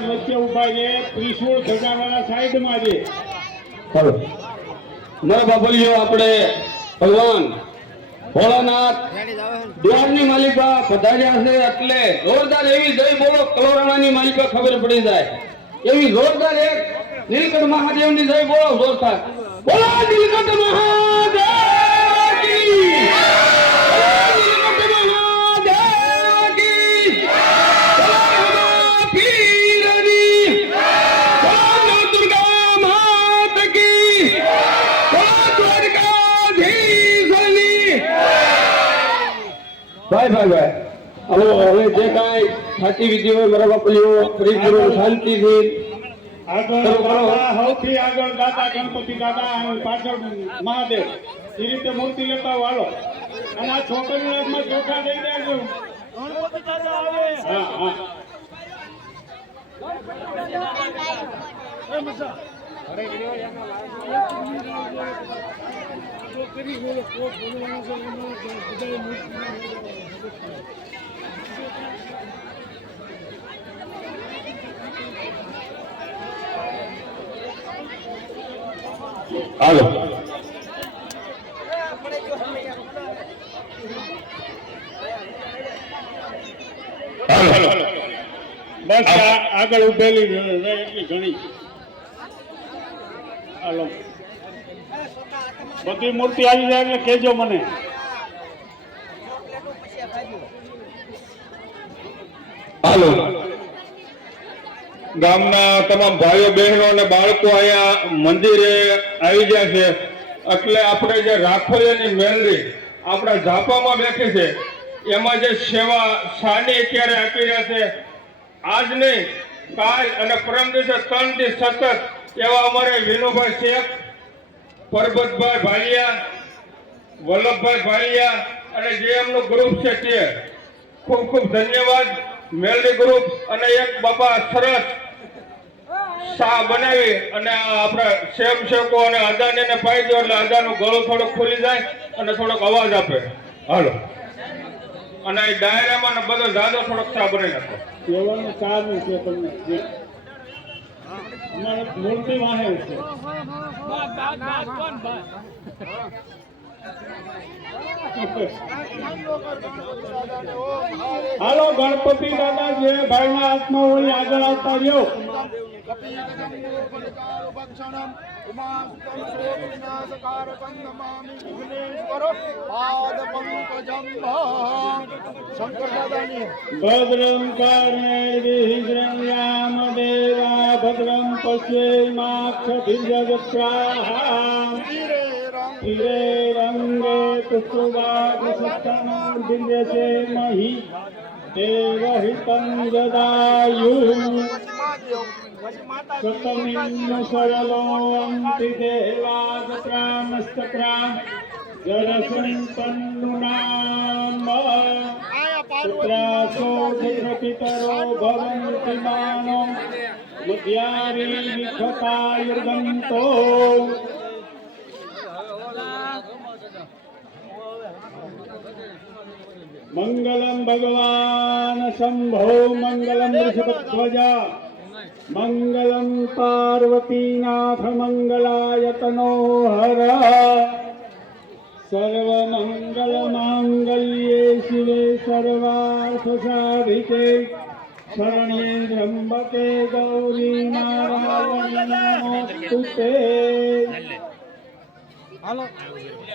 વચ્ચે ઊભા છે ત્રિશુળ ધજાવાળા સાઈડમાં છે. ચાલો મારા બાપલીઓ આપણે ભગવાન ભોળાનાથ દ્વારની માલિકા પધાર્યા છે એટલે જોરદાર એવી જય બોલો કલોરાણાની માલિકા ખબર પડી જાય. એવી જોરદાર એક નીલકંઠ મહાદેવની જય બોલો જોરદાર. બોલો નીલકંઠ મહાદેવ! હોય મારા બાપલીઓ પરિપૂર્ણ શાંતિથી. સૌથી આગળ દાદા ગણપતિ દાદા પાછળ મહાદેવ. એ રીતે મૂર્તિ લેતા વાળો અને આ છોકરીઓમાં ચોખા દઈ દેજો. હા હા. હાલો. બસ આગળ ઉભેલી એટલી ઘણી. હાલો. બધી મૂર્તિ આવી જાય એટલે કહેજો મને. હાલો. ગામના તમામ ભાઈઓ, બહેનો અને બાળકો અહીંયા મંદિરે આવી ગયા છે. એટલે આપણે જે રાખોયાની મેલરી આપણા ઝાપામાં બેઠી છે, એમાં જે સેવા સાની અત્યારે આપી રહ્યા છે. આજ નહીં કાલ અને પરમ દિવસે ત્રણ દિવસ સતત એવા અમારે વિનુભાઈ શેખ, પરબતભાઈ ભાલિયા, વલ્લભભાઈ ભાલિયા અને જે એમનું ગ્રુપ છે તે, ખૂબ ખૂબ ધન્યવાદ. મેલડી ગ્રુપ અને એક બાપા સરસ શા બનાવી અને આપણે સેમ શેકો અને અદાને પાઈ દો એટલે અદાનું ગળું થોડુંક ખુલી જાય અને થોડોક અવાજ આપે. હાલો. અને એ ડાયરામાં ને બધો જાદો થોડોક ચા બનાવી નાખો. હાલો, ગણપતિ દાદા જે ભાઈના હાથમાં હોય, આગળ આવતા રહ્યો. શંકર દાદાની ભદ્રમ કર્ણેર્વિહૃણ્યામ દેવા ભદ્રમ પશ્યેમાક્ષભિર્યજત્રાહા તિરે રંગે પુષ્પવાગસત્તમોર્ધિલ્યસે મહિ દેવહિतं દદાયુ સતમિન્ન સરલો અંતિ દેવાગત્રામસ્તક્રામ જરસંપન્નુનામ પુત્રાસો પુત્રપિતરો ભવન્તિ માનો બુદ્ધ્યારી વિખતાયુર્ગંતો મંગલમ ભગવાન શંભો મંગલમ વૃષભધ્વજા મંગલાયતનો હર સર્વમંગલમાંગલ્યે શિવે સર્વાર્થસાધિકે શરણ્યે ત્ર્યંબકે ગૌરી નારાયણી નમોસ્તુતે હાલો.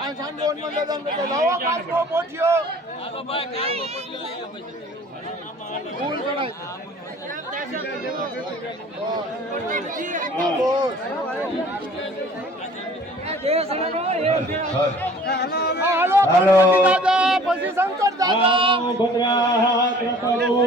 આ સાંજો અન્ન દાદા ને લાવો કાચો પોઠિયો. ફૂલ ચડાય હાલો હાલો દાદા પછી શંકર દાદા આવો ભદ્રાહ પ્રપરો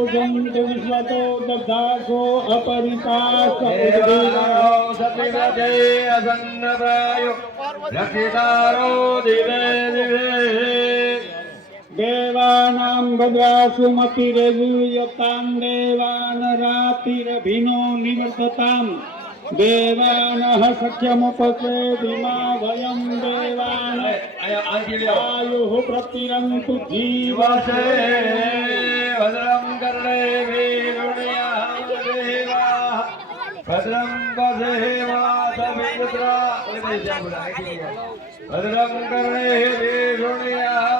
દેવાનામ ભદ્રાસુ મતિરેયુયતામ દેવાન રાતિરભિનો નિવર્તતામ દેવાનઃ સખ્યમુપસે ધીમા ભયમ દેવાન આયુઃ પ્રતિરંતુ જીવસે ભદ્રમ કરે દેવા ભદ્રમ પદેવાતમિત્રા ભદ્રમ કરે દેવણિયા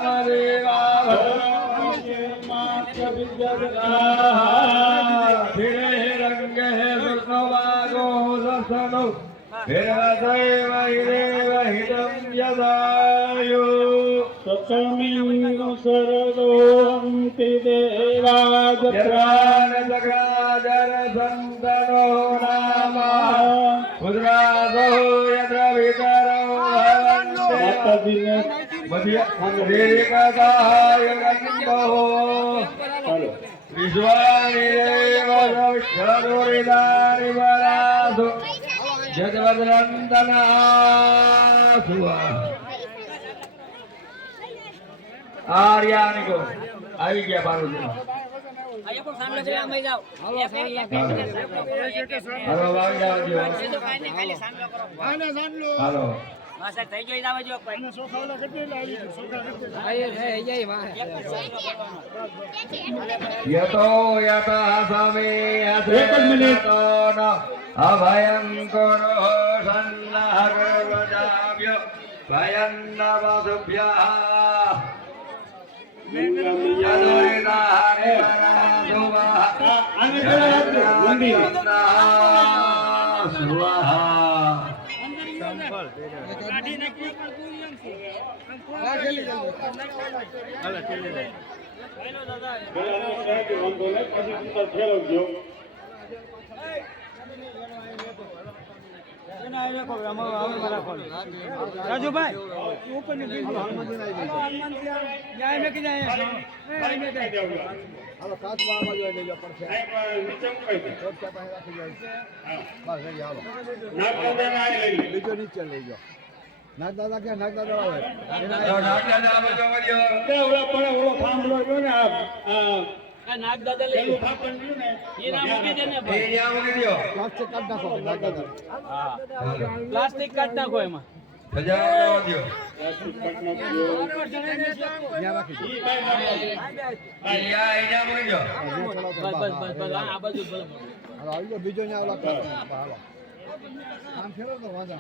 યત્રાન જગાજર સંતનો નામ ઉદ્રાસો યત્ર વિતરો ભવન્તે માતાજીને મધ્યકાય સુવા આર્યાનિકો આવી ગયા જાઓ હાલો સાહેબ થઈ ગયો જાવ જો કોઈ? સોખાવડા કેટલી લાવી છે યતો એક મિનિટ. સ્વાહા પેલા આને સાહેબ વાંધો નહીં, પછી તું તાર ફેરવજો. હાલો કાચમાં આ બાજુ આવી લેજો પડશે સાહેબ, નીચે મુકાઈ દે. ચોકચા પાસે રાખી બસ રેડી હાલો. નાગદાદાને આ લઈ લે. બીજો નીચે લઈ જાઓ નાગ કે નાગદાદા આવે. નાગદાદા આવો તો પણ ઓલો ને આ લઈ ને એ ના મૂકી દે ને એ મૂકી. પ્લાસ્ટિક કાઢ નાખો નાગ દાદા. પ્લાસ્ટિક કાઢ નાખો એમાં. બાજુ આમ ફેરો તો વાંધો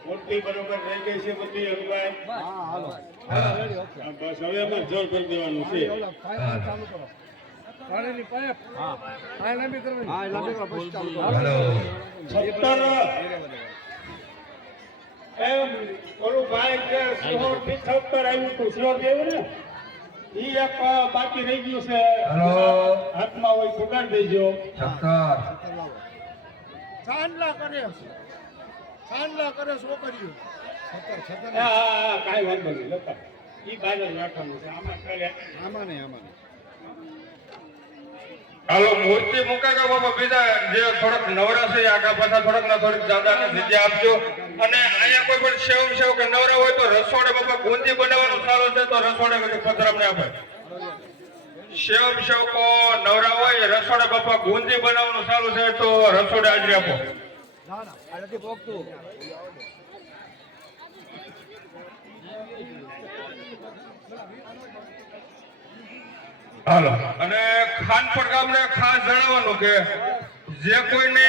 મૂર્તિ બરોબર રહી ગઈ છે બધી. હા હાલો બસ હવે અમારે જોર કરી દેવાનું છે ચાલુ કરો બાકી રહી ગયું છે. હાથમાં હોય પગાર દેજો. સત્તર. ચાંદલા કરે ચાંદલા કરે છોકરીઓ. કાંઈ વાંધો નહીં લતા. ઈ બાજુ રાખવાનું છે. આમાં કરે આમાં નહીં આમાં નહીં. હાલો મૂર્તિ મૂકે કે બાબા બીજા જે થોડોક નવરા છે આગા પાછા થોડોક ના થોડીક દાદાને નીચે આપજો. અને અહીંયા કોઈ પણ સેવ સેવ કે નવરા હોય તો રસોડે બાબા ગુંદી બનાવવાનું સારું છે, તો રસોડે બધું પધરામને આપે. સેવ સેવ કો નવરા હોય, રસોડે, બાપા, ગુંદી બનાવવાનું સારું છે, તો રસોડે હાજરી આપો. ના ના આ નથી પોગતું હાલો. અને ખાનપુર ગામને ખાસ જણાવવાનું કે જે કોઈને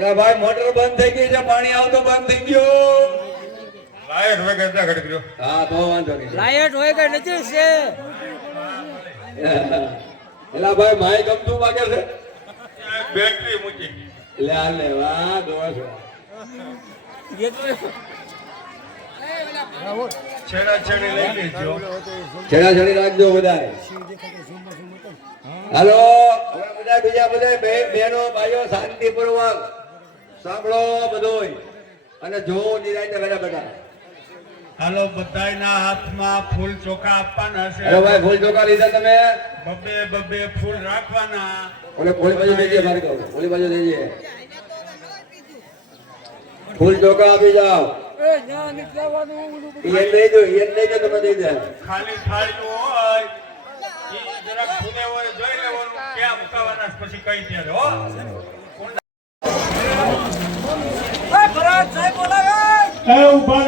ભાઈ મોટર બંધ થઈ ગઈ છે પાણી આવતો બંધ થઈ ગયો. લાયર વગર ના ઘડી ગયો? હા તો વાંધો નહીં. લાયટ હોય કે નથી છે? એલા ભાઈ માય ગમતું વાગે છે? બેટરી મૂકી. લે આ લે વાહ છો. છેડા છેડી રાખજો બધાય હાલો બધા બીજા બધા બે- બહેનો ભાઈઓ શાંતિપૂર્વક. સાંભળો બધોય. અને જો નિરાંતે બધા બધા હાલો બધાયના હાથમાં ફૂલ ચોખા આપવાના અરે ભાઈ ફૂલ ચોખા લીધા તમે? બબે બબે ફૂલ રાખવાના. ઓલે કોળી બાજુ દેજે મારી કહું. કોળી બાજુ દેજે ફૂલ ચોખા આપી જાઓ. એ લઈ દો ઈયન દઈ દો તમે દઈ દે. ખાલી થાળીઓ હોય ઈ જરાક હોય જોઈ લેવાનું ક્યાં મુકાવાના પછી કઈ હો. એ ઊભા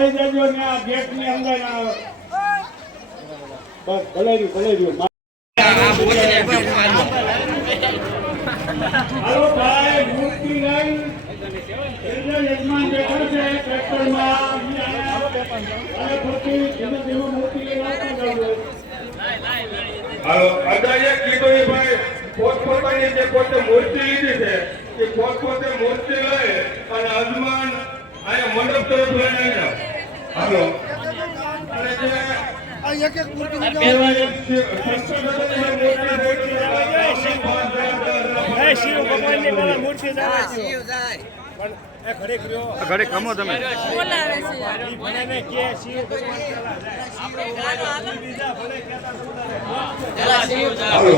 ભાઈ, મૂર્તિ ભાઈ પોતપોતાની જે પોતે મૂર્તિ લીધી છે, એ પોતપોતે મૂર્તિ લઈ અને અજમાન અહીંયા મંડપ તરફ લઈને હાલો. એક એક મૂર્તિ લઈ જાઓ. મૂર્તિ શિવ શિવ હાલો.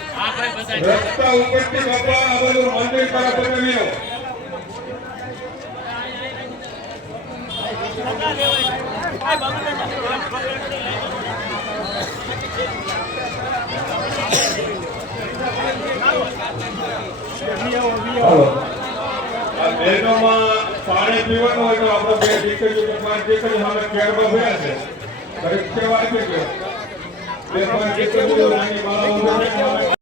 રસ્તા ઉપરથી બાપા આ બધું મંદિર તરફ બનાવ્યો હાલો આ બહેનોમાં પાણી પીવાનું હોય તો બે દીકરીઓ કે પાંચ દીકરીઓ છે પરીક્ષા આપી ગયો બે પાંચ દીકરીઓ